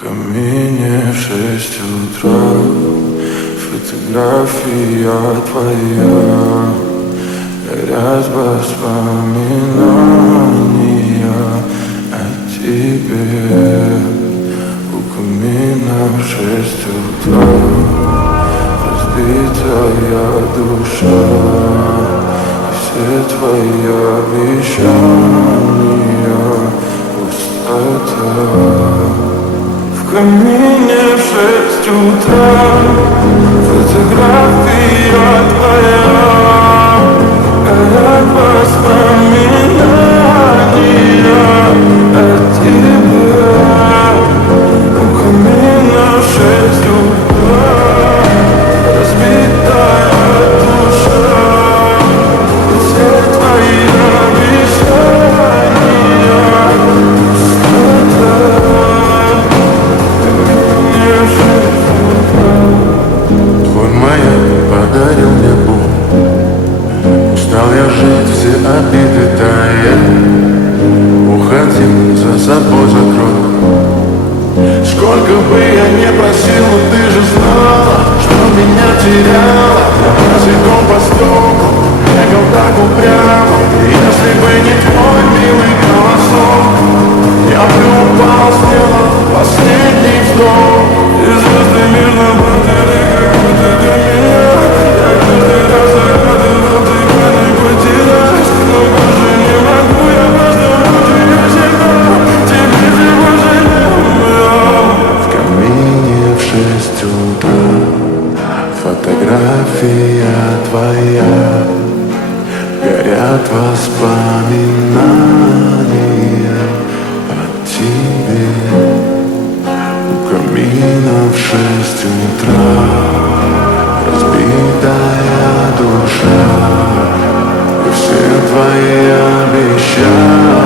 камине в 6 утра. Фотография твоя, горят воспоминания о тебе. У камина в 6 утра разбитая душа, и все твои обещания пустота. В камине в 6 утра фотография твоя, горят воспоминания о тебе. У камина в 6 утра разбитая душа, и все твои обещания пустота. Твой маяк подарил мне боль, устал я жить, все обиды тая. Уходи, за собой закрой. Сколько бы я не просил, но ты же знала, что меня теряла. Босиком по стеклу бегал так упрямо. И если бы не твой милый голосок, я бы упал, сделал последний вздох. И звезды мирно падали, как будто для меня. Я каждый раз загадывал, ты не потеряешь. Но больше не могу, я просто буду я всегда. Тебе всего жалею. В камине в 6 утра фотография твоя, горят воспоминания о тебе. У камина в 6 утра разбитая душа, и все твои обещания